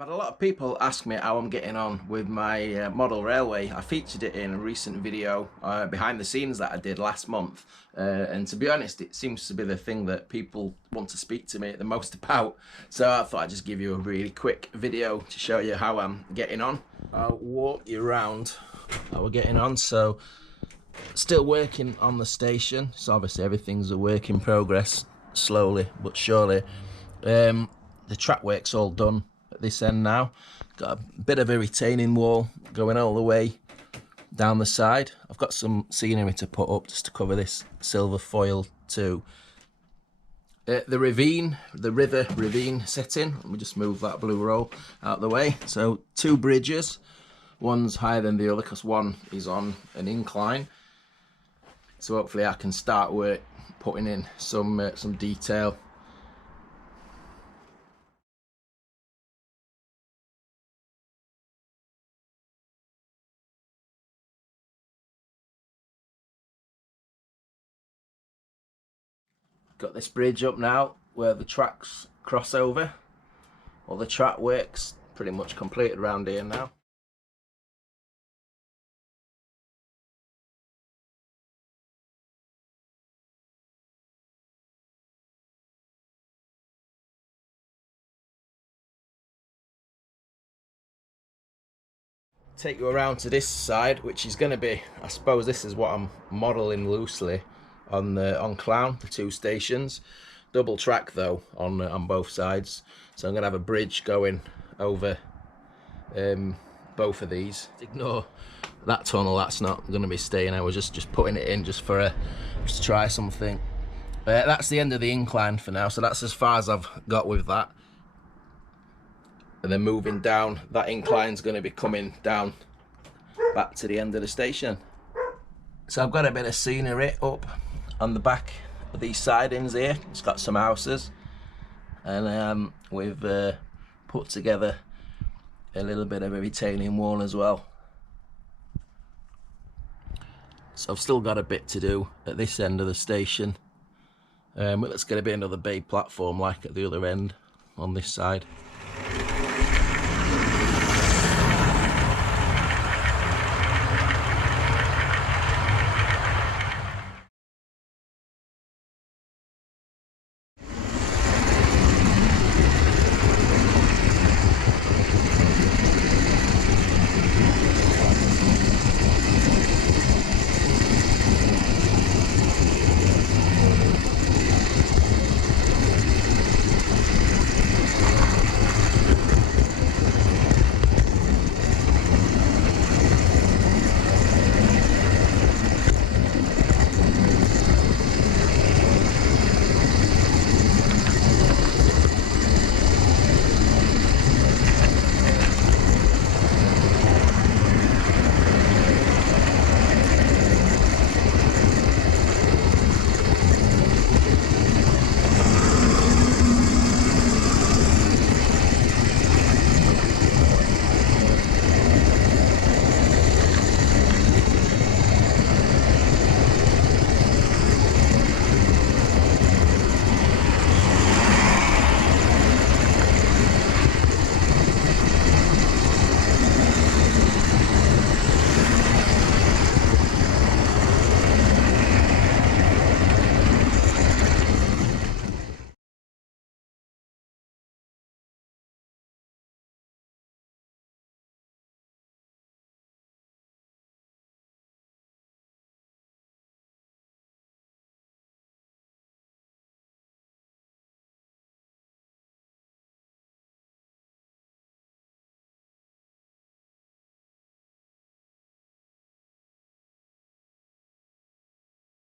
I've had a lot of people ask me how I'm getting on with my model railway. I featured it in a recent video behind the scenes that I did last month, and to be honest, it seems to be the thing that people want to speak to me the most about. So I thought I'd just give you a really quick video to show you how I'm getting on. I'll walk you around how we're getting on. So still working on the station, so obviously everything's a work in progress, slowly but surely. The track work's all done at this end now. Got a bit of a retaining wall going all the way down the side. I've got some scenery to put up just to cover this silver foil too. The river ravine setting. Let me just move that blue roll out of the way. So two bridges, one's higher than the other because one is on an incline. So hopefully I can start work putting in some detail. Got this bridge up now where the tracks cross over. All the track work's pretty much completed around here now. Take you around to this side, which is going to be, I suppose this is what I'm modelling loosely on Clown, the two stations. Double track though on both sides, so I'm going to have a bridge going over both of these. Ignore that tunnel, that's not going to be staying. I was just putting it in just to try something. That's the end of the incline for now, so that's as far as I've got with that. And then moving down, that incline's going to be coming down back to the end of the station. So I've got a bit of scenery up on the back of these sidings here. It's got some houses, and we've put together a little bit of a retaining wall as well. So I've still got a bit to do at this end of the station, but there's going to be another bay platform like at the other end on this side.